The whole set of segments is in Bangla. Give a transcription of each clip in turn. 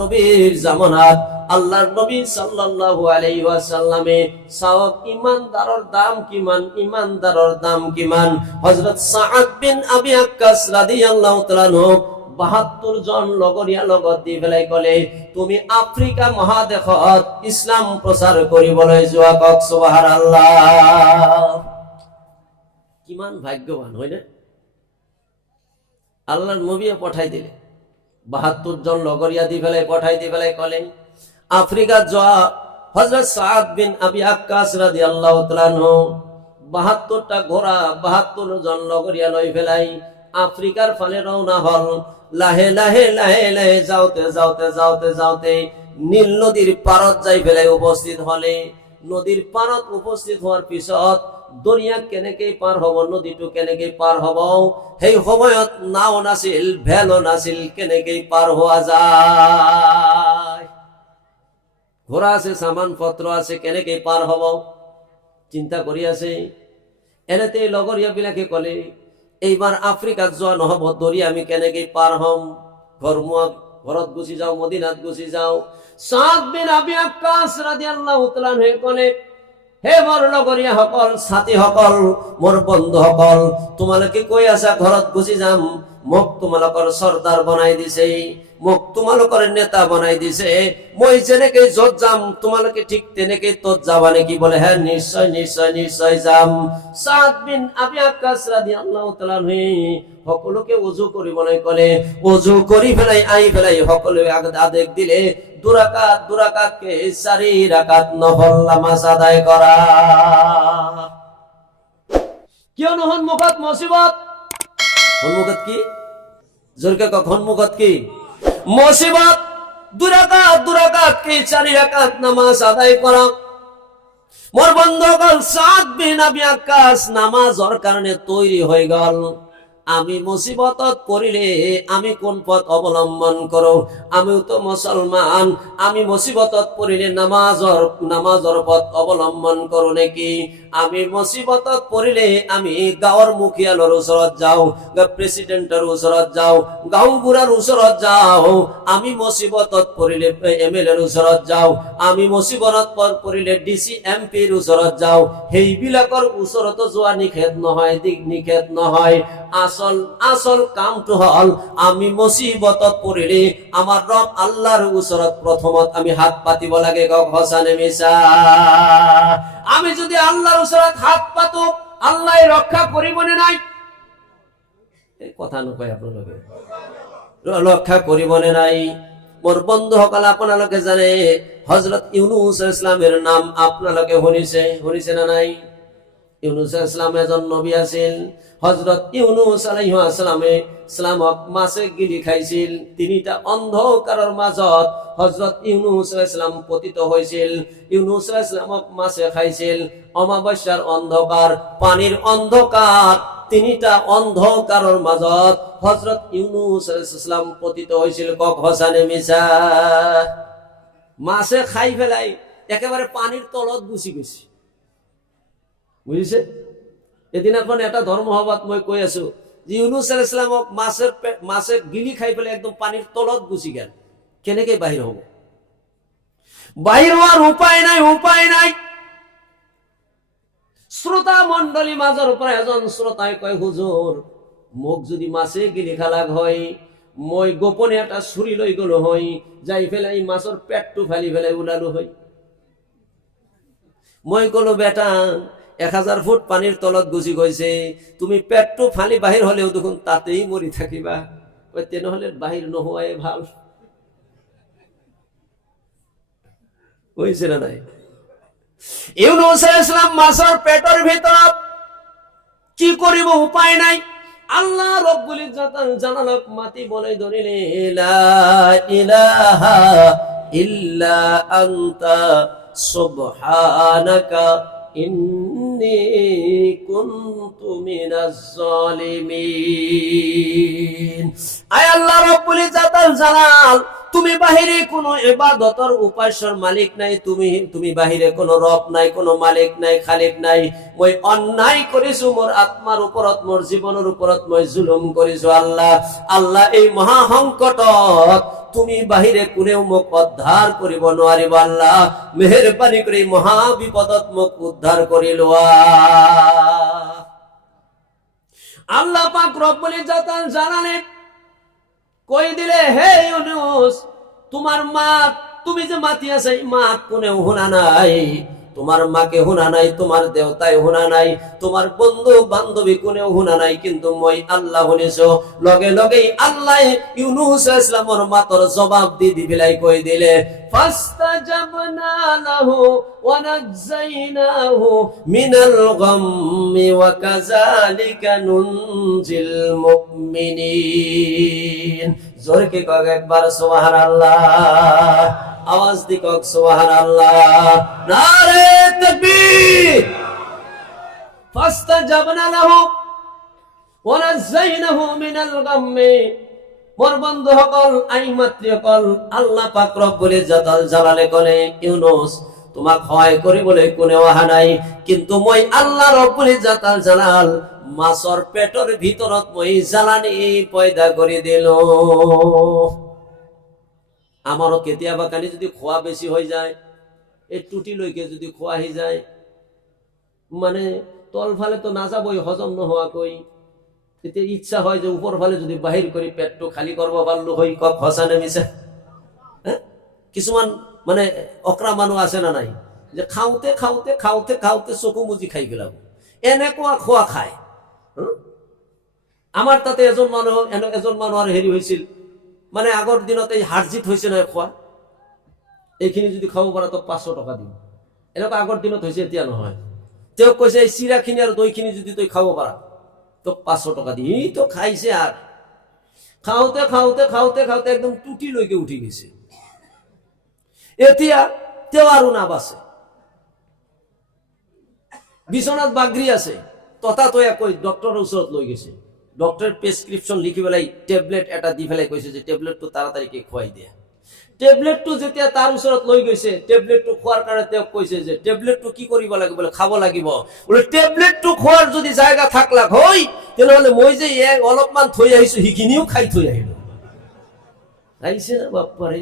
নবীর জামানাত আল্লাহর নবী সাল্লাল্লাহু আলাইহি ওয়াসাল্লামে সাওয়াব ইমানদারর দাম কিমান, ইমানদারর দাম কিমান। হযরত সাআদ বিন আবি আক্কাস রাদিয়াল্লাহু তাআলা ৭২ জন লগরিয়া লগত দি ফেলাই কলে তুমি আফ্রিকা মহাদেশত ইসলাম প্রচার কৰিবলৈ যোৱা। কক সুবহানাল্লাহ। কিমান ভাগ্যবান হয় না, আল্লাহর নবী পঠাই দিলে ৭২ জন লগরিয়া দি ফেলাই পঠাই দি ফেলাই কলে আফ্রিকা যাওয়া। হযরত সাআদ বিন আবি আক্কাস রাদিয়াল্লাহু তাআলা ৭২টা ঘোড়া ৭২ জন লগরিয়া লই ফেলাই আফ্রিকার ফালে রওনা হল। লাহে লাহে লাহে লাহে যাওতে যাওতে যাওতে যাওতে নীল নদীর পারত যাই ফেলাই উপস্থিত হলে। নদীর পারত উপস্থিত হওয়ার পিছত দরিয়া কেনেকে পার হব, নদীটো কেনেকে পার হব, সেই সময়ত নাও নাছিল, ভেলো নাছিল, কেনেকে পার হওয়া যায়। ঘোড়া আছে, সামান পত্র আছে, কেনেকে পার হব চিন্তা করি আছে। এনেতে লগরিয়া বিলাকে কলে এইবার আফ্রিকাত যোৱা নহব, দরিয়া আমি কেনেকে পার হম, ঘৰত গুচি যাও, মদিনাত গুচি যাও। সাদ বিন আবি আক্কাস রাদিয়াল্লাহু তাআলা কলে হে মোৰ লগৰীয়া সকল, সাথী সকল, মোৰ বন্ধু সকল, তোমালোকে কৈ আছা ঘৰত গুচি যাম, মোক তোমালোকৰ সর্দার বনাই দিছে, মোক তোমালোকৰ নেতা বনাই দিছে, মই যেনেকে যত যাম তোমালোকে ঠিক তেনেকে তত যাবা নেকি? বলে হ্যাঁ নিশ্চয় নিশ্চয় নিশ্চয় যাম। সাদ বিন আবি আক্কাস রাদিয়াল্লাহু তাআলা সকলোকে ওযু কৰিবলৈ কলে। ওযু কৰি ফেলাই আই ফেলাই সকলোৱে আদেশ দিলে দুরাকাতকে 4 রাকাত নফল নামাজ আদায় করা। কিয়নো সন্মুখত মুসিবত, সন্মুখত কি জোরকে সন্মুখত কি মুসিবত। দুরাকাতকে 4 রাকাত নামাজ আদায় করা। মোর বন্ধুগণ, সাদ বিন আবি আক্কাস নামাজের কারণে তৈরি হয়ে গেল। আমি মুসিবতত পড়িলে আমি কোন পথ অবলম্বন করো? আমিও তো মুসলমান, আমি মুসিবতত পড়িলে নামাজর পথ অবলম্বন করো নাকি? আমি মুসিবতত পড়িলে আমি গাঁৱৰ মুখিয়ালৰ ওচৰত যাও, প্রেসিডেন্টের ওচৰত যাও, গাঁও বুঢ়াৰ ওচৰত যাও। আমি মুসিবতত পড়িলে এমএলএৰ ওচৰত যাও, আমি মুসিবতত পড়িলে ডিসি এমপিৰ ওচৰত যাও। সেইবিলাকৰ ওচৰতো যোৱা নিষেধ নহয়, দিক নিষেধ নহয়। আসল কামটো হল আমি মুসিবতত পড়িলে আমার রব আল্লাহর ওচৰত প্রথমত আমি হাত পাতিব লাগে। হসানে মিছা? আমি যদি আল্লাহর ওচৰত হাত পাতো আল্লাহ রক্ষা করিবনে নাই? এই কথা নকয় আপোনালোকে, রক্ষা করিবনে নাই? মোর বন্ধু সকল আপোনালোকে জানে হযরত ইউনুস ইসলামের নাম আপোনালোকে শুনিছে না নাই? ইউনুস ইসলাম এজন নবী আছিল। হযরত ইউনুস আলাইহিস সালামক মাছে গিলি খাইছিল। 3টা অন্ধকারের মাজত হযরত ইউনুস আলাইহিস সালাম পতিত হয়েছিল। ইউনুস আলাইহিস সালামক মাছে খাইছিল। অমাবস্যার অন্ধকার, পানির অন্ধকার, 3টা অন্ধকারের মাজত হযরত ইউনুস আলাইহিস সালাম পতিত হয়েছিল। কক হসানে মিছা? মাছে খাই ফেলাই একেবারে পানির তলত গুছি গেছে, বুঝিছে? এদিনাখন এটা ধর্ম সভাত মই কৈ আছো যে ইউনুস আলাইহিস সালামক মাছে গিলি খাই পেলাই একদম পানির তলত গুছি গেল। কেনেকে বাহির হব? বাহির হওয়ার উপায় নাই, উপায় নাই। শ্রোতা মন্ডলী মাজৰ পৰা এজন শ্রোতাই কয়, হুজুর মোক যদি মাছে গিলি খালাক হয়, মই গোপনে এটা ছুরি লৈ গলো হয়, যাই ফেলাই মাছৰ পেটটো ফালি ফেলাই ওলালো হয়। মই কলো বেটা 1000 ফুট পানির তলত গুছি গৈছে, তুমি পেটটো ফালি বাহির হলেও দেখুন তাতেই মরি থাকিবা। তেনেহলে বাহির নোহোৱাই ভাল। হয়েছে না নাই? ইউনুস আলাইহিস সালাম মাছের পেটের ভিতর কি করিব, উপায় নাই। আল্লাহ রব্বুল ইজ্জত জানালক মাটি বলে ধরিলে লা ইলাহা ইল্লা আনতা সুবহানাকা ইন্নী কুনতু মিনাজ জালিমিন। আয় আল্লাহ রব্বুল ইজ্জত জালাল, তুমি বাহিরে কোনো ইবাদতের উপাস্যর মালিক নাই, তুমি বাহিরে কোনো রব নাই, কোনো মালিক নাই, খালিক নাই। মই অন্যায় করিছো, মোর আত্মার উপরত, মোর জীবনের উপরত মই জুলুম করিছো। আল্লাহ এই মহা সংকটত তুমি বাহিরে কোনেও মুখ উদ্ধার করিব নোৱাৰিব আল্লাহ মেহেরবানি করে মহা বিপদত মুখ উদ্ধার করিল আল্লাহ পাক রব্বুল ইজ্জত জানালেন কই দিলে হে ইউনুস তোমার মা তুমি যে মাতি আছে মা কোনেও হুনা নাই তোমার মাকে হুনা নাই তোমার দেবতায় হুনা নাই তোমার বন্ধু বান্ধবী কোনেও হুনা নাই কিন্তু মই আল্লাহ শুনিছো লগে লগে আল্লাহ ইউনুস ইসলামর মাতর জবাব দি দিবিলাই কই দিলে ফাস্তাজাবনা লাহু ওয়া নাযাইনাহু মিনাল গাম্মি ওয়া কাযালিকা নুনজিল মুমিনিন জোরে কে কয় একবার সুবহানাল্লাহ আওয়াজ দি কক সুবহানাল্লাহ নারে তাকবীর ফাস্তাজাবনা লাহু ওয়া নাযাইনাহু মিনাল গাম্মি মোর বন্ধু সকল আই মাতৃ সকল আল্লাহ পাক রব্বুল ইজ্জত জালালে কলে ইউনুস তোমাক সহায় কৰিবলে কোনেও অহা নাই কিন্তু মই আল্লাহ রব্বুল ইজ্জত জালাল মাছৰ পেটৰ ভিতৰত মই জ্বালানি পয়দা কৰি দিলো আমারও কেতিয়াবা কালি যদি খোৱা বেশি হৈ যায় এই টুটি লৈকে যদি খোৱা আহি যায় মানে তলফালে তো নাযাবই হজম নোহোৱাকৈ তেতিয়া ইচ্ছা হয় যে উপর ফালে যদি বাহির করি পেটটো খালি করব পারলো হই কক হসা নেমিছে কিছুমান মানে অকরা মানুষ আছে না নাই যে খাওতে খাওতে খাওতে খাওতে চকু মুজি খাই পেলাব এনেকুৱা খোৱা খায় আমার তাতে এজন মানুহ আর হেৰি হৈছিল মানে আগৰ দিনত এই হারজিত হৈছে নহয় খোৱা এইখিনি যদি খাব পাৰা তো 500 টাকা দিম এনেকুৱা আগৰ দিনত হৈছে এতিয়া নহয় তেওঁ কৈছে এই চিৰাখিনি আৰু দৈখিনি যদি তই খাব পাৰা তো 500 টাকা দি তো খাইছে আর খাওতে খাওতে খাওতে খাওতে একদম টুটি লৈকে উঠি গেছে এতিয়া তেও আৰু না বাসে বিছনাত বাগৰি আছে তথা তো কই ডক্টৰৰ ওচৰত লৈ গেছে ডক্টৰ প্রেসক্রিপশন লিখি পেলাই ট্যাবলেট এটা দি পেলাই কৈছে যে ট্যাবলেটটো তাড়াতাড়ি কে খুৱাই দিয়া ট্যাবলেটটো যেতিয়া তাৰ ওচৰত লৈ গৈছে ট্যাবলেটটো খোৱাৰ কাৰণে তেওঁ কৈছে যে ট্যাবলেটটো কি কৰিব লাগে বলে খাব লাগিব বলে ট্যাবলেটটো খোৱাৰ যদি জায়গা থাকলা হয় তেনেহলে মই যে অলপমান থৈ আহিছো হিকিনিও খাই থৈ আহিলো খাইছে না বাপ্পারে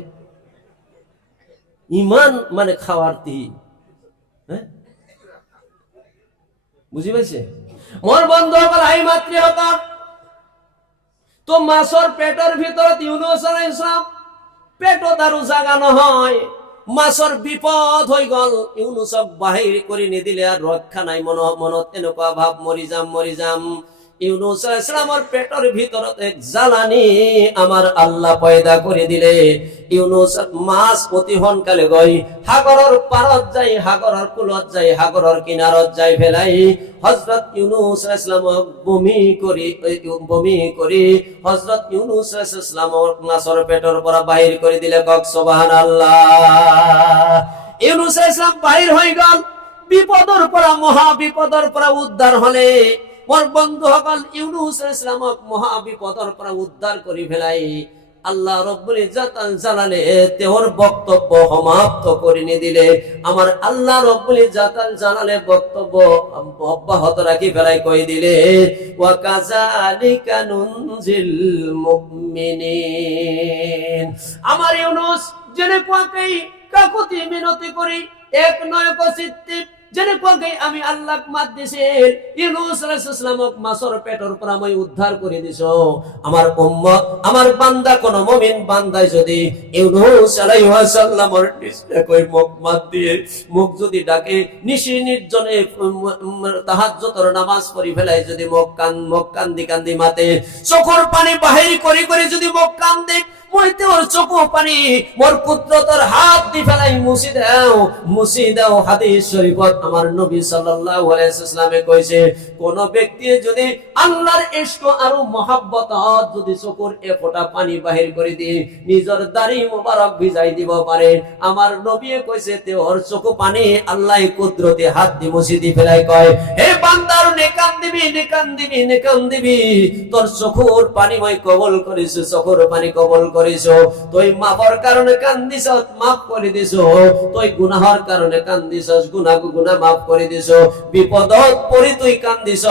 ইমান মানে খাওয়ার তি হ্যাঁ বুঝি পাইছে মোর বন্ধু সকল আই মাতৃ সকল তো মাছৰ পেটৰ ভিতৰত ইউনুস আলাইহিস সালাম পেটত আৰু জাগা নহয় মাছৰ বিপদ হৈ গল ইউনুসক বাহিৰ কৰি নিদিলে আর ৰক্ষা নাই মনত এনেকুৱা ভাব মৰি যাম ইউনুস আলাইহিস সালামৰ পেটৰ ভিতৰত এক জ্বালানি আমার আল্লাহ পয়দা কৰি দিলে ইউনুস মাছ অতি সোনকালে গৈ সাগৰৰ পাৰত যাই সাগৰৰ কুলত যাই সাগৰৰ কিনাৰত যাই ফেলাই হযরত ইউনুস আলাইহিস সালামক বমি কৰি হযরত ইউনুস আলাইহিস সালামক মাছৰ পেটৰ পৰা বাহিৰ কৰি দিলে কক সুবহানাল্লাহ ইউনুস আলাইহিস সালাম বাহিৰ হৈ গল বিপদৰ পৰা মহা বিপদৰ পৰা উদ্ধার হলে মোর বন্ধু সকল ইউনুস আলাইহিস সালামক মহা বিপদৰ পৰা উদ্ধার কৰি ফেলাই আল্লাহ রব্বুল ইজ্জত জালালে তেওর বক্তব্য সমাপ্ত করে নিদিলে আমার আল্লাহ রব্বুল ইজ্জত জালালে বক্তব্য অব্যাহত রাখি ফেলাই কই দিলে ওয়া কাযালিকা নুনজিল মুমিনিন আমার ইউনুস জেনে কোয়াকেই কাকুতি মিনতি করি এক নয়ক চিত্তে জেনে কোয়াকে আমি আল্লাহ মাত দিছে ইউনুস আলাইহিস সালামক মাছৰ পেটৰ পৰা মই উদ্ধার করে দিছো আমার উম্মত আমার বান্দা কোন মুমিন বান্দাই যদি ইউনুস আলাইহিস সালামের নিশ্চয় কই মুখ মাত দিয়ে মুখ যদি ডাকে নিশি নির্জনে তাহাজ্জুদের নামাজ পড়ি ফেলাই যদি মুখ কান দি মাতে চোখৰ পানি বাহির করে যদি মুখ কান দি মইতে ওর চোখো পানি মোর কুদরতের হাত দি ফেলাই মুছি দাও হাদিস শরীফত আমার নবী সাল্লাল্লাহু আলাইহি ওয়াসাল্লামে কইছে কোন ব্যক্তি যদি আল্লাহর ইশক আর মহব্বত যদি চোখের এক ফোঁটা পানি বাহির করে দিয়ে নিজের দাড়ি মোবারক ভিজাই দিব পারে আমার নবী কইছে তে ওর চোখো পানি আল্লাহ কুদরতে হাত দি মুছি দি ফেলাই কয় হে বান্দার নেকাম দিবি তোর চোখের পানি মই কবুল করিস চোখের পানি কবুল করিস, তুই মাফর কারণে কান্দিস, মাফ করে দিস, তুই গুনাহর কারণে কান্দিস, গুনাহ মাফ করে দিস, বিপদত পড়ি তুই কান্দিস,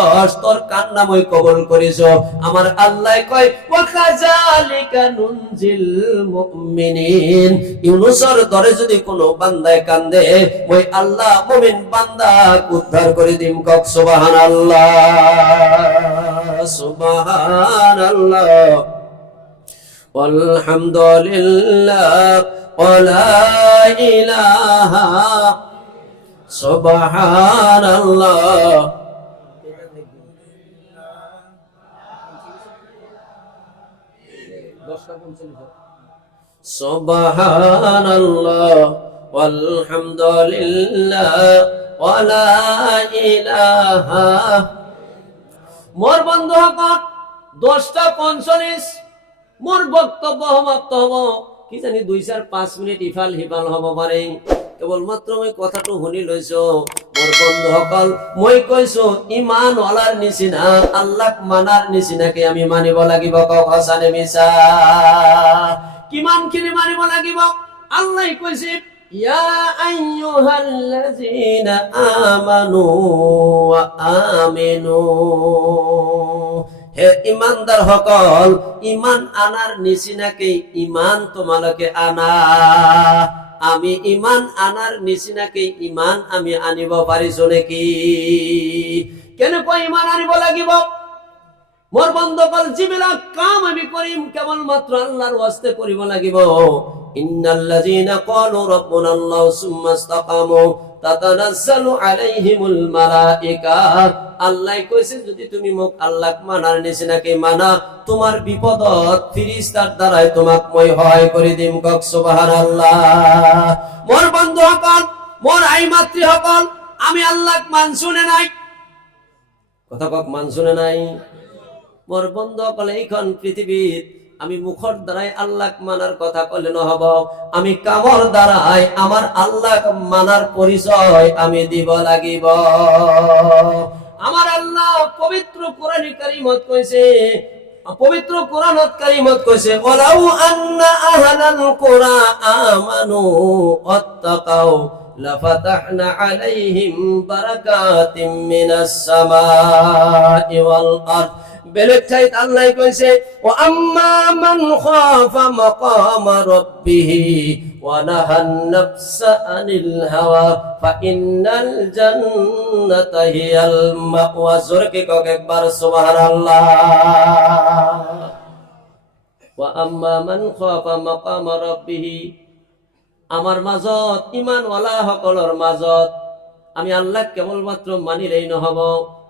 তোর কান্না মই কবুল করিস। আমার আল্লাহ কয় ওয়া কাযালিকা নুনজিল মুমিনিন, ইউনূসের দরে যদি কোনো বান্দায় কান্দে, মই আল্লাহ মুমিন বান্দা উদ্ধার করে দিম। কক সুবহানাল্লাহ, সুবহানাল্লাহ, আলহামদুলিল্লাহ, ওয়া লা ইলাহা, সুবহানাল্লাহ। সুবহানাল্লাহ, আলহামদুলিল্লাহ, ওয়া লা ইলাহা। মোর বন্ধু হকত 10:45 মোর বক্তব্য সমাপ্ত হব, কি জানি 2-4-5 মিনিট ইফাল সিফাল হব পাৰে। কেৱলমাত্ৰ মই কথাটো শুনি লৈছো। মোৰ বন্ধুসকল, মই কৈছো ইমান ওলাৰ নিচিনা আল্লাহক মানাৰ নিচিনাকে আমি মানিব লাগিব। কওক সঁচা নে মিছা? কিমানখিনি মানিব লাগিব? আল্লাহ কৈছে ইয়া আইয়ুহাল্লাযীনা আমানু ওয়া আমিনু, হে ইমানদার সকল, ইমান আনার নিচিনাকে ইমান তোমালোকে আনা। আমি ইমান আনার নিচিনাকে ইমান আমি আনিব পাৰিছো নেকি? কেনেকৈ ইমান আনিব লাগিব? মোর বন্ধুসকল, যিবিলাক কাম আমি কৰিম কেৱলমাত্ৰ আল্লাহৰ ওয়াস্তে কৰিব লাগিব। ইন্নাল্লাযীনা ক্বালু রাব্বুনাল্লাহু সুম্মা ইসতাকামু তাতানাজ্জালু আলাইহিমুল মালাইকা, আল্লাহ কইছে যদি তুমি মোক আল্লাহক মানার নিচিনাকে মানা, তোমার বিপদত ফেরেশতার দ্বারাই তোমাক মই সহায় করে দিম। কক সুবহানাল্লাহ। মোর বন্ধুসকল, মোর আই মাতৃসকল, আমি আল্লাহক মানছু নে নাই? কথা কক, মানছু নে নাই? মোর বন্ধুসকল, এইখন পৃথিবীত আমি মুখর দ্বারাই আল্লাহক মানার কথা কইলে নহব, আমি কামর দ্বারাই আমার আল্লাহক মানার পরিচয় আমি দিব লাগিব। আমার আল্লাহ পবিত্র কোরআন কারীমত কইছে, পবিত্র কোরআনত কারীমত কইছে ওয়ালাউ আন্না আহলাল কুরা আমানু ওয়াত্তাকাউ লাফাতাহনা আলাইহিম বারাকাতিম মিনাস সামাই ওয়াল আরদ। বেলেকটাই আল্লাহ কইছে ও আম্মা মান খাফা মাকামা রাব্বিহি ওয়া নাহান নাফসা আনিল হাওয়া ফা ইন্নাল জান্নাতা হিয়াল মাওয়া। জোরে কক একবার সুবহানাল্লাহ। ওয়া আম্মা মান খাফা মাকামা রাব্বিহি, আমার মাজত ইমানওয়ালা সকলৰ মাজত আমি আল্লাহ কেৱলমাত্ৰ মানিলেই নহব,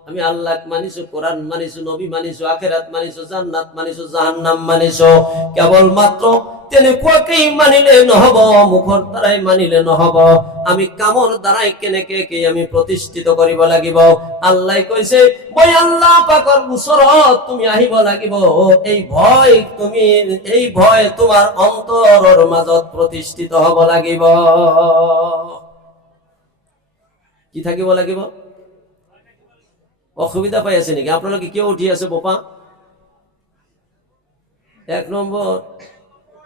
আমি আল্লাহ মানিছো, কোরআন মানিছো, নবী মানিছো, আখিরাত মানিছো, জান্নাত মানিছো, জাহান্নাম মানিছো। কেবলমাত্র তেনেকুৱাকেই মানিলে নহব, মুখৰ দ্বাৰাই মানিলে নহব, আমি কামৰ দ্বাৰাই কেনেকে আমি প্ৰতিষ্ঠিত কৰিব লাগিব। আল্লাহ কৈছে মই আল্লাহ পাকৰ ওচৰত তুমি আহিব লাগিব। এই ভয় তোমাৰ অন্তৰৰ মাজত প্ৰতিষ্ঠিত হ'ব লাগিব। কি থাকিব লাগিব? অসুবিধা পাই আছে নেকি আপোনালোকে? কিয় উঠি আছে বোপা? 1 নম্বৰ,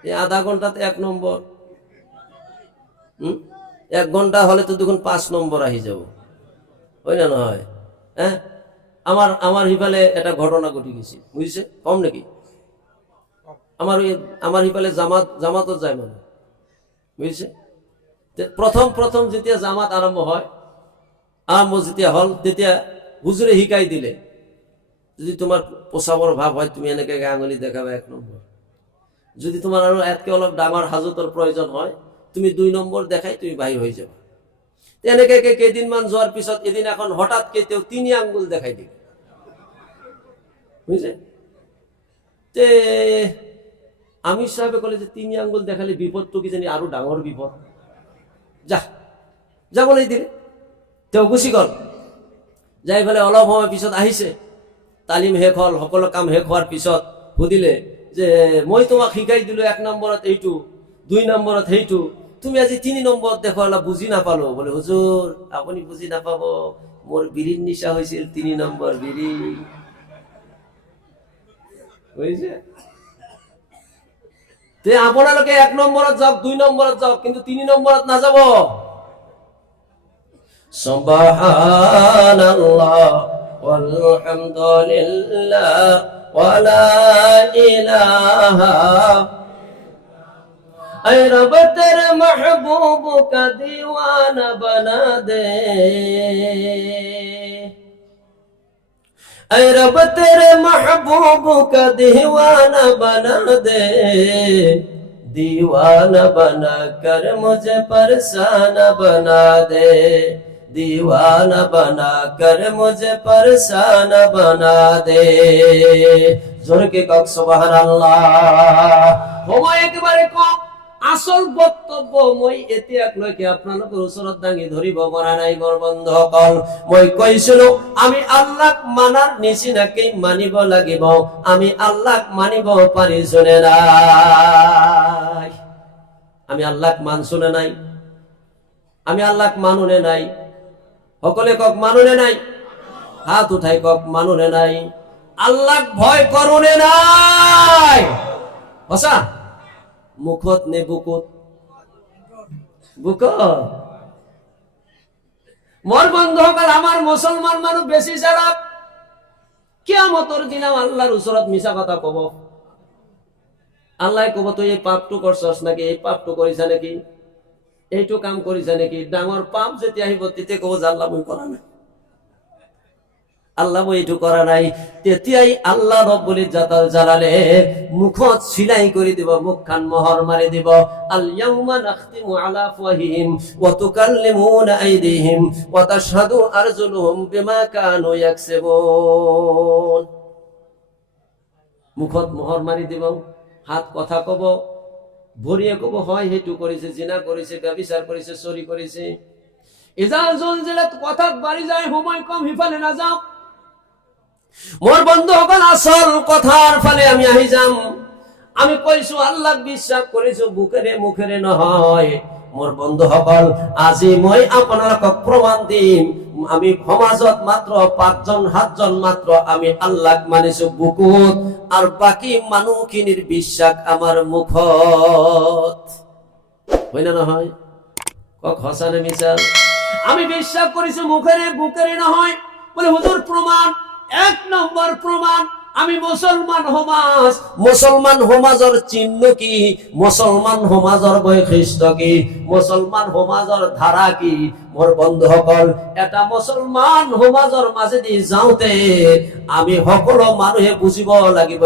এই আধা ঘন্টাতে 1 নম্বৰ, 1 ঘন্টা হলে তো দেখুন 5 নম্বৰ আহি যাব, হয় না নহয়? হ্যাঁ, আমার হিফালে এটা ঘটনা ঘটি গেছে, বুঝছে? কম নাকি? আমার হিফালে জামাতত যায় মানে, বুঝছে? প্রথম যেতিয়া জামাত আরম্ভ হয়, যেতিয়া হল, তেতিয়া হুজুরে শিকাই দিলে যদি তোমার প্রসাবর ভাব হয় তুমি এনেকে আঙুলি দেখাবে 1 নম্বৰ, যদি তোমার আরো এতকে অলপ ডাঙর হাজতর প্রয়োজন হয় তুমি 2 নম্বৰ দেখাই তুমি বাহির হয়ে যাবে। এনেকে কেইদিনমান যোৱাৰ পিছত এদিন এখন হঠাৎ কেউ 3 আঙ্গুল দেখাই দিল, বুঝছে? তে আমির সাহেবে কলে যে 3 আঙ্গুল দেখালে বিপদ তো কি জানি আরো ডাঙর বিপদ, যা বলেই দিলে। তেও গুচি গল, যাই ফেলে অলপ সময় পিছত আহিছে, তালিম শেষ হল, সকলো কাম শেষ হোৱাৰ পিছত সুধিলে যে মই তোমাক শিকাই দিলো 1 নম্বৰত এইটো, 2 নম্বৰত সেইটো, তুমি আজি 3 নম্বৰত দেখুৱালা, বুজি নাপালো। বলে হুজুর আপুনি বুজি নাপাব, মোৰ বিড়িৰ নিচা হৈছিল 3 নম্বৰ বিড়ি, বুজিছে? তে আপোনালোকে 1 নম্বৰত যাওক, 2 নম্বৰত যাওক, কিন্তু 3 নম্বৰত নাযাব। সুবহানাল্লাহ ওয়ালহামদুলিল্লাহ ওয়ালা ইলাহা। ऐ रब तेरे महबूब का दीवाना बना दे, ऐ रब तेरे महबूब का दीवाना बना दे, दीवाना बना कर मुझे परसाना बना दे, दीवाना बना कर मुझे परसाना बना दे। जोर के कहो सुबहानाल्लाह। होमा একবারে কম আসল বক্তব্য মই এতিয়া লৈকে আপোনালোকৰ ওচৰত দাঙি ধৰিব পৰা নাই। মোৰ বন্ধুসকল, মই কৈছিলো আমি আল্লাহক মানাৰ নিচিনাকে মানিব লাগিব। আমি আল্লাহক মানিব পাৰিছো নে নাই? আমি আল্লাহক মানছো নে নাই? আমি আল্লাহক মানো নে নাই? সকলে কক মানো নে নাই? হাত উঠাই কক মানো নে নাই? আল্লাহক ভয় করো নে নাই? সঁচা মুখত নে বুকুত? বুকত। মোর বন্ধুসকল, আমার মুসলমান মানুষ বেশি চালাক। কিয়ামতের দিন আল্লাহর ওচৰত মিছা কথা কব। আল্লাহ কব তুই এই পাপটো করছস নাকি, এই পাপটো কৰিছা নাকি, এইটো কাম কৰিছা নাকি। ডাঙৰ পাপ যেতিয়া আহিব তেতিয়া কব যে আল্লাহ মই কৰা নাই, আল্লাহ মই এইটো কৰা নাই। তেতিয়াই আল্লাহ রব্বুল ইজ্জতুল জালালে মুখত সিলাই করে দিব, মুখখান মোহর মারি দিব। আল ইয়াউমা নাখতিমু আলা আফওয়াহিহিম ওয়া তুকাল্লিমুনা আইদিহিম ওয়া তাশহাদু আরজুলুহুম বিমা কানু ইয়াকসিবুন। মুখত মোহর মারি দিব, হাত কথা কব, ভরিয়ে কব হয় হেতু করেছে, জিনা করেছে, ব্যভিচার করেছে, চুরি করেছে। ইজা জুলজিলাত কথাত বাড়ি যায়, সময় কম, হিফালে না যাও। মোর বন্ধুসকল, আসল কথার ফলে আমি আহি যাম। আমি কইছো আল্লাহ বিশ্বাস করিছো বুকেরে মুখেরে নহয়। মোর বন্ধুসকল, আজি মই আপোনালোকক প্রমাণ দিম। আমি সমাজত মাত্র 5 জন 7 জন মাত্র আমি আল্লাহক মানিছো বুকুত, আর বাকি মানুহখিনির বিশ্বাস আমার মুখত। হয় না নহয়? কক হসানে মিছাল? আমি বিশ্বাস করিছো মুখেরে বুকেরে নহয়। বলে হুজুর প্রমাণ। 1 নম্বর প্রমাণ, আমি মুসলমান সমাজ। মুসলমান সমাজৰ চিহ্ন কি? মুসলমান সমাজৰ বৈশিষ্ট্য কি? মুসলমান সমাজৰ ধাৰা কি? মোৰ বন্ধুসকল, এটা মুসলমান সমাজৰ মাজেদি যাওঁতে আমি সকলো মানুহে বুজিব লাগিব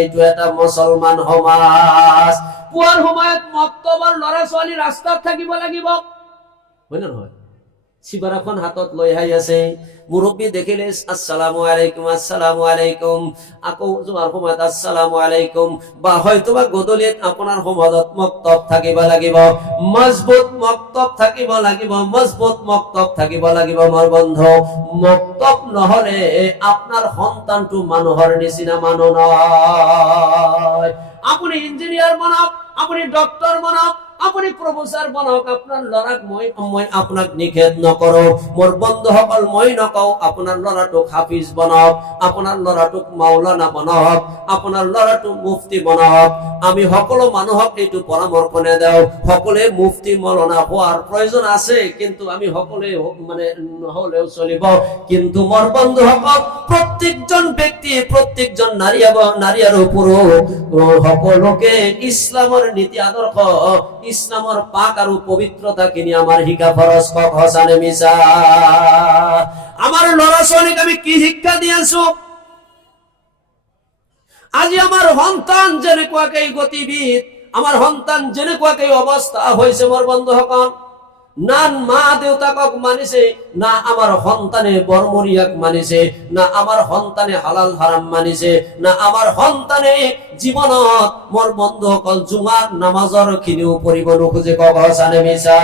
এইটো এটা মুসলমান সমাজ। পুৱাৰ সময়ত মক্তবৰ ল'ৰা ছোৱালী ৰাস্তাত থাকিব লাগিব, হয় না নহয়? চিবাৰাখন হাতত লৈ আহি আছে, মুৰব্বী দেখিলে আসসালামু আলাইকুম, আসসালামু আলাইকুম, আকৌ যোৱাৰ সময়ত আসসালামু আলাইকুম। বা হয়তোবা গধূলিত আপোনাৰ সমাজত মক্তব থাকিব লাগিব, মজবুত মক্তব থাকিব লাগিব, মজবুত মক্তব থাকিব লাগিব। মোৰ বন্ধু, মক্তব নহলে আপোনাৰ সন্তানটো মানুহৰ নিচিনা মানুহ নহয়। আপুনি ইঞ্জিনিয়ার বনাওক, আপুনি ডক্টর বনাওক, আপুনি প্রফেসর বনাওক, আপনার লড়াক মই আপনাক নিষেধ নকৰো। মোৰ বন্ধুসকল, মই নকওঁ আপোনাৰ লড়াটোক হাফিজ বনাওক, আপোনাৰ লড়াটোক মাওলানা বনাওক, আপোনাৰ লড়াটোক মুফতি বনাওক। আমি সকলো মানুহক এইটো পৰামৰ্শ নেদেও। সকলোৱে মুফতি মাওলানা হোৱাৰ প্ৰয়োজন আছে, কিন্তু আমি সকলোৱে মানে নহলেও চলিব। কিন্তু মোৰ বন্ধুসকল, প্রত্যেকজন ব্যক্তি, প্রত্যেকজন নারী আর পুরুষ সকলোকে ইসলামৰ নীতি আদৰ্শ, ইসলামৰ পাক আৰু পবিত্ৰতা কিনি আমাৰ শিকা ফৰজ। কক হসানে মিছা? আমাৰ ল'ৰা ছোৱালীক আমি কি শিক্ষা দি আছো? আজি আমাৰ সন্তান যেনেকুৱাকে গতিবিদ, আমাৰ সন্তান যেনেকুৱাকে অৱস্থা হৈছে, মোৰ বন্ধুসকল, না মা দেউতাকক মানিছে, না আমার সন্তানে বর্মরিয়াক মানিছে, না আমার সন্তানে হালাল হারাম মানিছে, না আমার সন্তানে জীবনত মোর বন্ধুসকল জুমাৰ নামাজৰ খিনিও পঢ়িব নোখোজে। কক হসানে মিছা?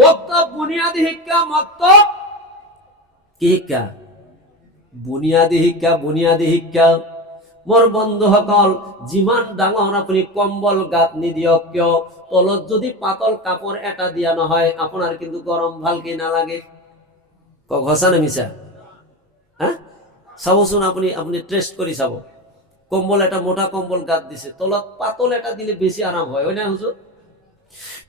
মক্তব বুনিয়াদী শিক্ষা। মক্তব কি শিক্ষা? বুনিয়াদী শিক্ষা। বুনিয়াদী শিক্ষা। মোর বন্ধুসকল, যিমান ডাঙৰ আপুনি কম্বল গাত নিদিয়ক কিয়, তলত যদি পাতল কাপড় এটা দিয়া নহয়, আপনার কিন্তু গরম ভালকে নালাগে। কক হসা না মিছা? হ্যাঁ, চাবচোন, আপনি টেস্ট কৰি চাব। কম্বল একটা মোটা কম্বল গাদ দিছে, তলত পাতল এটা দিলে বেশি আরাম হয়, ওই না হুজুর?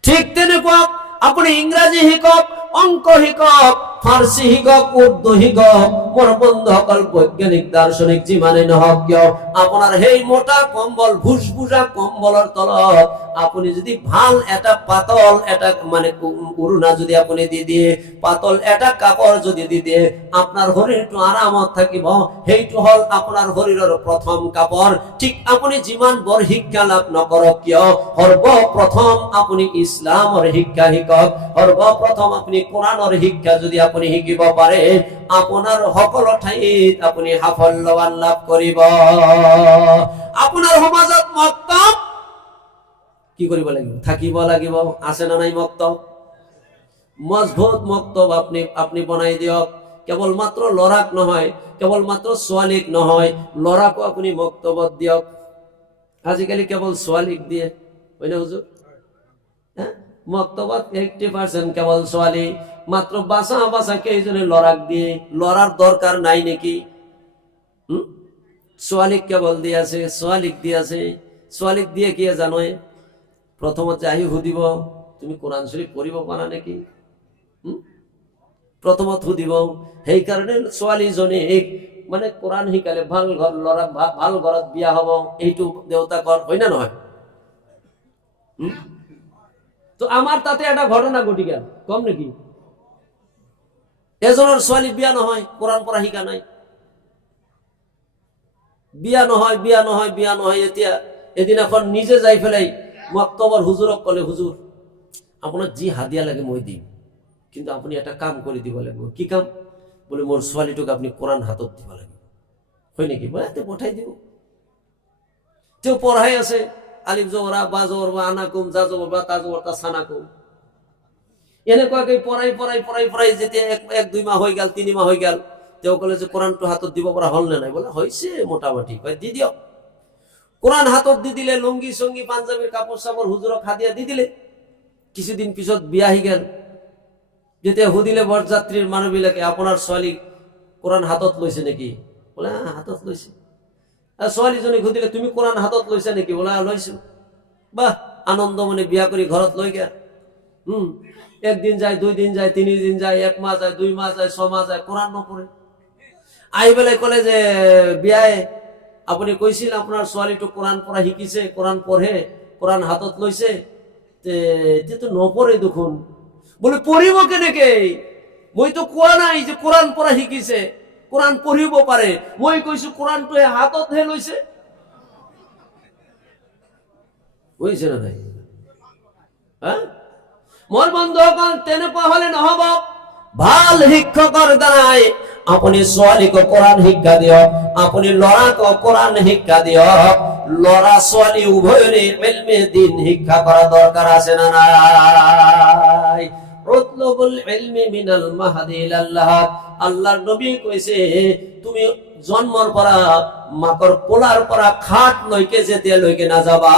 ঠিক তেনেকুৱা আপুনি ইংৰাজী শিকক, অংক শিকক, ফাৰ্চী শিকক, উৰ্দু শিকক, মোৰ বন্ধুসকল বৈজ্ঞানিক দাৰ্শনিক যিমানে নহওক কিয় আপোনাৰ সেই মোটা কম্বল ভুজভুজা কম্বলৰ তলত আপুনি যদি ভাল এটা পাতল এটা মানে উৰুণা যদি আপুনি দি দিয়ে, পাতল এটা কাপড় যদি দি দিয়ে, আপোনাৰ শৰীৰটো আৰামত থাকিব। সেইটো হল আপোনাৰ শৰীৰৰ প্ৰথম কাপড়। ঠিক আপুনি যিমান বৰ শিক্ষা লাভ নকৰক কিয়, সৰ্বপ্ৰথম আপুনি ইছলামৰ শিক্ষা শিকক, সৰ্বপ্ৰথম আপুনি কোৰআনৰ শিক্ষা যদি আপুনি শিকিব পাৰে, আপোনাৰ সকলো ঠাইত আপুনি সাফল্যৱান লাভ কৰিব। আপোনাৰ সমাজত মক্তব কি কৰিব লাগিব? থাকিব লাগিব। আছে না নাই মক্তব? মজবুত মক্তব আপনি বনাই দিয়ক। কেৱল মাত্ৰ লৰাক নহয়, কেৱল মাত্ৰ ছোৱালীক নহয়, লৰাকো আপুনি মক্তবত দিয়ক। আজিকালি কেৱল ছোৱালীক দিয়ে, হয় না হুজুৰ? মক্তবত 80% কেৱল ছোৱালী, মাত্ৰ বাছা বাছা কেইজনে লৰাক দিয়ে। লৰাৰ দৰকাৰ নাই নেকি? ছোৱালীক কেৱল দি আছে, ছোৱালীক দি আছে। ছোৱালীক দিয়ে কি জানোয়ে? প্ৰথমতে আহি সুধিব তুমি কোরআন শরীফ পড়িব পাৰা নেকি? প্ৰথমত সুধিব। সেইকাৰণে ছোৱালীজনী মানে কোরআন শিকালে ভাল ঘৰ লৰা ভাল ঘৰত বিয়া হব, এইটো দেউতাকৰ, হয় না নহয়? তো আমার তাতে একটা ঘটনা ঘটি গেল, কম নাকি? এজনের ছোৱালী বিয়া নহয়, কোরআন পড়া শিকা নাই, বিয়া নহয় বিয়া নহয় বিয়া নহয়। এতিয়া এদিন এখন নিজে যাই ফেলাই মক্তবৰ হুজুৰক কলে, হুজুর আপোনাক যি হাদিয়া লাগে মই দিম, কিন্তু আপুনি এটা কাম কৰি দিব লাগিব। কি কাম? বলে মোর ছোৱালীটোক আপনি কোরআন হাতত দিব লাগিব। হয় নাকি? বলে পঠাই দিব। তেও পঢ়াই আছে, আলিফ জবরা বা জবরা আনাকুম যা জবরা তা জবরা তা সানাকুম, এনেকুৱাকৈ পঢ়াই পঢ়াই পঢ়াই পঢ়াই যেতিয়া এক দুই মাহ হৈ গেল, 3 মাহ হৈ গেল, তেও কলে যে কোরআনটো হাতত দিব পৰা হল নে নাই? বলে হয়েছে মোটামুটি। দি দিয়ক। কোরআন হাতত দি দিলে, লুঙ্গি সঙ্গী পাঞ্জাবির কাপড় সাপড় হুজুরক হাদিয়া দি দিলে। কিছুদিন পিছত বিয়া আহি গেল। যেতিয়া সুধিলে বরযাত্রীর মানুহবিলাকে আপোনাৰ ছোৱালী কোরআন হাতত লৈছে নেকি? বলে হাতত লৈছে। ছোৱালীজনী সুধিলে তুমি কোরআন হাতত লৈছা নেকি? বলে লৈছো। বাহ, আনন্দ মনে বিয়া কৰি ঘৰত লৈ গেল। একদিন যায়, 2 দিন যায়, 3 দিন যায়, 1 মাহ যায়, 2 মাহ যায়, 6 মাহ যায়, কোরআন নপঢ়ে। আহি পেলাই কলে যে বিয়াই আপুনি কৈছিল আপোনাৰ ছোৱালীটো কোরআন পড়া শিকিছে, কোরআন পঢ়ে, কোরআন হাতত লৈছে, তো নপঢ়ে দেখোন। বলে পঢ়িব কেনেকে? মই তো কোৱা নাই যে কোরআন পড়া শিকিছে, কোরআন পঢ়িব পাৰে। মই কৈছো কোরআনটো হাততহে লৈছে। বুজিছে না নাই? মোৰ বন্ধুসকল, তেনেকুৱা হলে নহব। ভাল শিক্ষকৰ দ্বাৰাই আপুনি ছোৱালীক কোরআন শিক্ষা দিয়ক, আপুনি লৰাক কোরআন শিক্ষা দিয়ক। লৰা ছোৱালী উভয়ৰে ইলমে দ্বীন শিক্ষা কৰা দৰকাৰ আছে না নাই? উতলুবুল ইলমি মিনাল মাহদি ইলাল লাহাদ। আল্লাহর নবী কইছে তুমি জন্মৰ পৰা মাকৰ কোলাৰ পৰা খাট লৈকে যেতিয়ালৈকে নাযাবা,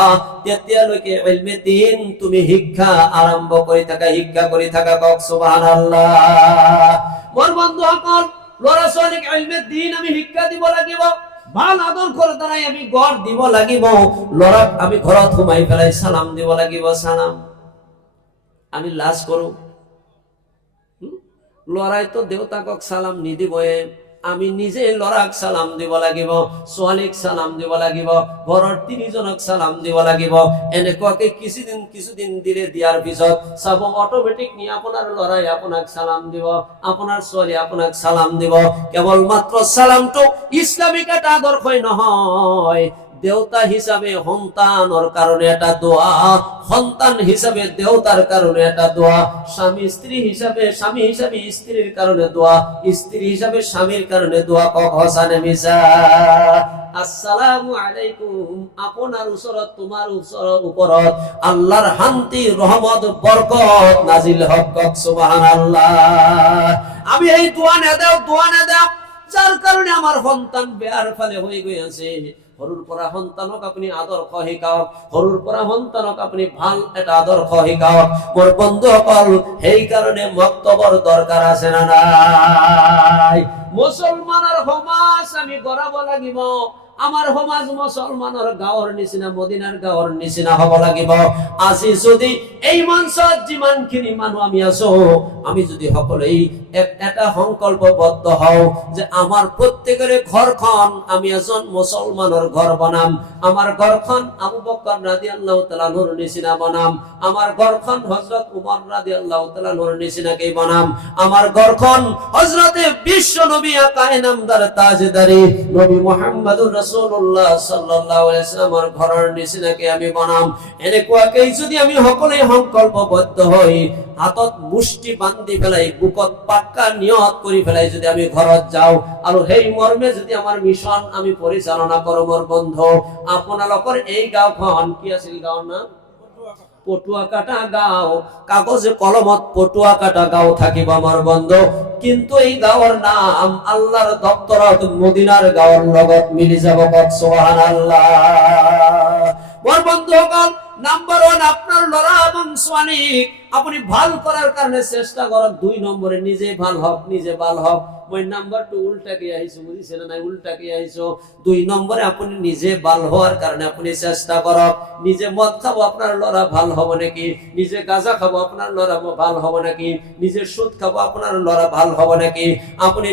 তেতিয়ালৈকে ইলমে দ্বীন তুমি শিক্ষা আৰম্ভ কৰি থাকা, শিক্ষা কৰি থাকা। কক সুবহানাল্লাহ। মোৰ বন্ধুসকল, ল'ৰা ছোৱালীক ইলমে দ্বীন আমি শিক্ষা দিব লাগিব। ভাল আদৰ্শৰ দ্বাৰাই আমি গঢ় দিব লাগিব। ল'ৰাক আমি ঘৰত সোমাই পেলাই সালাম দিব লাগিব। সালাম আমি লাজ কৰো। লৰাই তো দেউতাকক সালাম নিদিবয়ে, আমি নিজে লৰাক সালাম দিব লাগিব, ছোৱালীক সালাম দিব লাগিব, ঘৰৰ 3জনক সালাম দিব লাগিব। এনেকুৱাকে কিছুদিন দিলে, দিয়াৰ পিছত চাব অটোমেটিক নি আপোনাৰ লৰাই আপোনাক সালাম দিব, আপোনাৰ ছোৱালী আপোনাক সালাম দিব। কেৱল মাত্ৰ সালামটো ইসলামিক এটা আদৰ্শই নহয়, দেউতা হিসাবে সন্তানৰ কাৰণে এটা দোয়া, সন্তান হিসাবে দেউতাৰ কাৰণে এটা দোয়া, স্বামী হিসাবে স্ত্রীর কারণে দোয়া, স্ত্রী হিসাবে স্বামীর কারণে দোয়া। কক হাসানে মিসা। আসসালামু আলাইকুম। আপনার ওচৰত, তোমার ওপৰত আল্লাহর শান্তি, রহমত, বরকত নাজিল হক। কক সুবহানাল্লাহ। আমি এই দোয়া নেদেও যার কারণে আমার সন্তান বেয়ার ফালে হয়ে গিয়েছে। সৰুৰ পৰা সন্তানক আপুনি আদৰ্শ শিকাওক, সৰুৰ পৰা সন্তানক আপুনি ভাল এটা আদৰ্শ শিকাওক। মোৰ বন্ধুসকল, সেইকাৰণে মক্তবৰ দৰকাৰ আছে না নাই? মুছলমানৰ সমাজ আমি গঢ়াব লাগিব। আমার সমাজ মুসলমানৰ গাঁৱৰ নিচিনা মদিনাৰ গাঁৱৰ নিচিনা হ'ব লাগিব। আজি যদি এই মঞ্চত যিমানখিনি মানুহ আমি আছো, আমি যদি সকলোই এটা সংকল্পবদ্ধ হওঁ যে আমাৰ প্ৰত্যেকৰে ঘৰখন আমি এজন মুসলমানৰ ঘৰ বনাম, আমাৰ ঘৰখন আবু বকর রাদিয়াল্লাহু তাআলা আনহুৰ নিচিনা বনাম, আমাৰ ঘৰখন হযরত উমর রাদিয়াল্লাহু তাআলা আনহুৰ নিচিনাকে বনাম, আমাৰ ঘৰখন হযরতে বিশ্ব নবী আকায়ে নামদার তাজদারি নবী মুহাম্মদুর রাসূলুল্লাহ সাল্লাল্লাহু আলাইহি ওয়াসাল্লামৰ ঘৰৰ নিচিনাকে আমি বনাম। এনেকুৱাকৈ যদি আমি সকলোৱে সংকল্পবদ্ধ হই, হাতত মুষ্টি বান্ধি পেলাই, বুকত পাক্কা নিয়ত কৰি পেলাই যদি আমি ঘৰত যাওঁ আৰু সেই মৰ্মে যদি আমাৰ মিছন আমি পৰিচালনা কৰোঁ, মোৰ বন্ধু, আপোনালোকৰ এই গাঁওখন কি আছিল গাঁৱৰ নাম? পটুয়াকাটা গাঁও। কাগজে কলমত পটুয়াকাটা গাঁও থাকিব আমার বন্ধু, কিন্তু এই গাঁৱৰ নাম আল্লাহৰ দপ্তৰত মদিনাৰ গাঁৱৰ লগত মিলি যাব। সুবহানাল্লাহ। মোৰ বন্ধুসকল, নাম্বার 1 আপনার লড়া এবং ছোৱালী আপনি ভাল করার কারণে চেষ্টা করক। 2 নম্বরে নিজে ভাল হক, নিজে ভাল হক। মই নাম্বার 2 উল্টাকে আইছো, বুঝিছেন না? উল্টাকে আইছো। 2 নম্বরে আপনি নিজে ভাল হওয়ার কারণে আপনি চেষ্টা করক। নিজে মদ খাবো, আপনার লড়া ভাল হবে নাকি? নিজে গাঁজা খাবো, আপনার লড়া ভাল হবে নাকি? নিজে সুদ খাবো, আপনার লড়া ভাল হবে নাকি? আপনি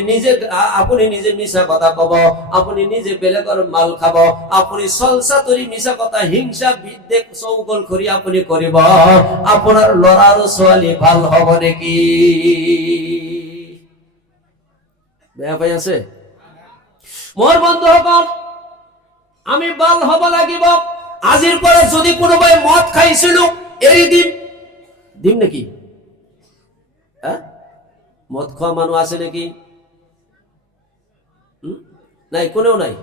নিজে মিছা কথা কব, আপনি নিজে বেলেগর মাল খাব, আপনি সলসা তরি মিছা কথা হিংসা বিদ্বেষ চৌগল করি আপনি করিব, আপনার লড়ার ছোৱালী ভাল হব নাকি? বেয়া পাই আছে? মোর বন্ধুসকল, আমি ভাল হব লাগিব। আজিৰ পরে যদি কোনোবাই মদ খাইছিল এৰি দিম নাকি? মদ খোৱা মানুহ আছে নাকি? নাই, কোনেও নাই।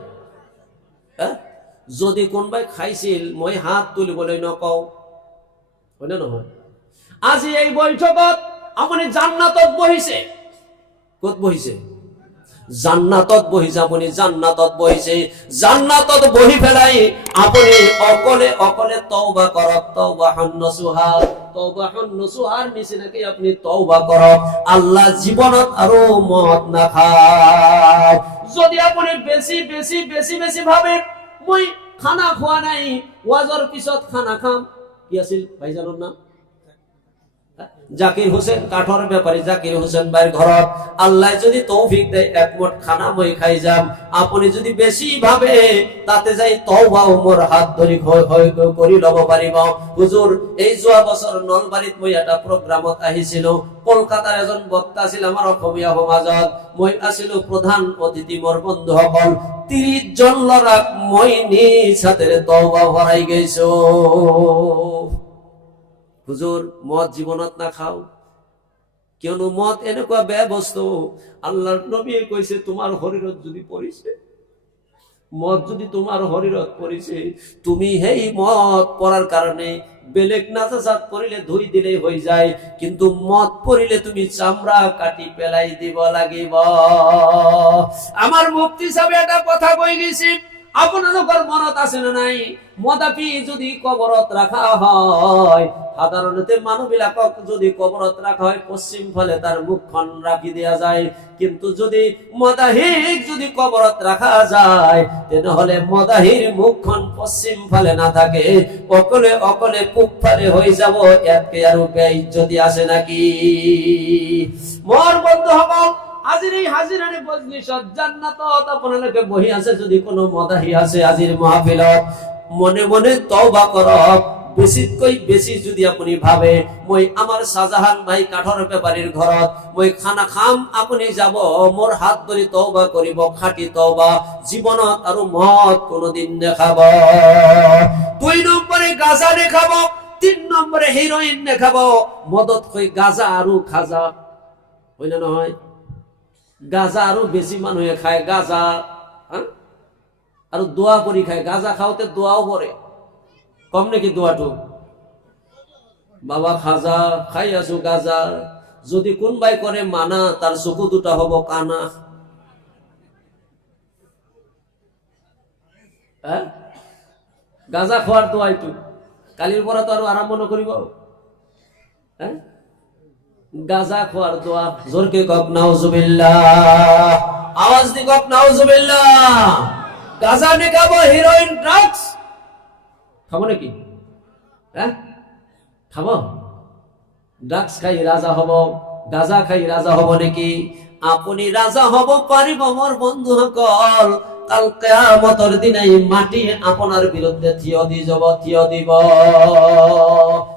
যদি কোনোবাই খাইছিল মই হাত তুলিবলৈ নকওঁ, হয়নে নহয়? আজি এই বৈঠকত আপুনি জান্নাতত বহিছে। ক'ত বহিছে? জান্নাতত বহিছে। আপুনি জান্নাতত বহিছে। জান্নাতত বহি পেলাই আপুনি অকলে অকলে তওবা কৰক। তওবাহুন নসুহা, তওবাহুন নসুহাৰ নিচিনাকে আপুনি তওবা কৰক। আল্লাহ জীৱনত আৰু মদ নাখায়। যদি আপুনি বেছি বেছি বেছি বেছি ভাবে মই খানা খোৱা নাই, ওয়াজৰ পিছত খানা খাম। কি আছিল ভাইজানৰ নাম? জাকির হোসেন, কাঠর ব্যাপারী জাকির হোসেন ভাইয়ের ঘরত আল্লাহ যদি তৌফিক দেয় একমট খানা মই খাই যাম। আপনি যদি বেশি ভাবে তাতে যাই তওবা ওমর হাত ধরি করি লব পারিব। হুজুর, এই যোৱা বছর নলবাৰীত মই এটা প্রোগ্রামত আহিছিল। কলকাতার এজন বক্তা আছিল আমার অসমীয়া সমাজত, মই আছিলো প্রধান অতিথি। মোর বন্ধুসকল, 30 জন লৰাক মই নিজ হাতেৰে তওবা ভৰাই গৈছো। হুজুর, মদ জীবনত না খাও, কিয়নো মদ এনেকুৱা বেয়া বস্তু। আল্লাহর নবীয়ে কৈছে তোমাৰ শৰীৰত যদি পৰিছে, মদ যদি তোমাৰ শৰীৰত পৰিছে, তুমি সেই মদ পৰাৰ কাৰণে বেলেগ নাজাত পৰিলে ধুই দিলেই হৈ যায়, কিন্তু মদ পৰিলে তুমি চামড়া কাটি পেলাই দিব লাগিব। আমার মুফতি সাহেব এটা কথা কই গেছে, আপনাদের মনত আছে না নাই? মদাপি যদি কবরত রাখা হয়, সাধারণত মানুহবিলাকক যদি কবরত রাখা হয় পশ্চিম ফালে তার মুখখন রাখি দেয়া যায়, কিন্তু যদি মদাহিক যদি কবরত রাখা যায় তাহলে মদাহির মুখখন পশ্চিম ফালে না থাকে, অকলে অকলে পূব ফালে হয়ে যাব। এতে আর বেইজ্জতি আছে নাকি? মোর বন্ধুসকল, আজির এই হাজিরানি মজলিসত জান্নাতত আপনাদেরকে বহি আছে। যদি কোনো মদাহি আছে আজির মাহফিলত, মনে মনে তওবা করক। বেশিতকৈ বেশি যদি আপনি ভাবে মই আমার শাহজাহান ভাই কাঠর ব্যাপারীর ঘরত মই খানা খাম, আপনি যাব মোর হাত ধরি তওবা করিব, খাঁটি তওবা, জীবনত আৰু মদ কোনোদিন নেখাব। 2 নম্বরে গাঁজা নেখাব, 3 নম্বরে হিরোইন নেখাব। মদত কই গাঁজা আৰু খাজা, হয় না নহয়? গাঁজা আরো বেশি মানুষে খায় গাঁজা, আর দোয়া করি খায়। গাঁজা খাওতে দোয়াও পড়ে, কম নাকি দোয়াটো? বাবা খাজা খাই আছো গাঁজা, যদি কোনবাই করে মানা তার চকু দুটা হব কানা। গাঁজা খাওয়ার দোয়াইটো কালির পরা তো আর আরম্ভ নকরিব। গাঁজা খোয়ার দোয়া জোরকে কক নাউজুবিল্লাহ, আওয়াজ দি কক নাউজুবিল্লাহ। গাঁজা নে খাবো, হিরোইন, ড্রাগস খাবো নাকি? হ্যাঁ খাবো? ড্রাগস খাই রাজা হব, গাঁজা খাই রাজা হব নাকি? আপনি রাজা হব পারিব মোর বন্ধু সকল, কাল কিয়ামতের দিনে মাটি আপনার বিরুদ্ধে থিয় দিব।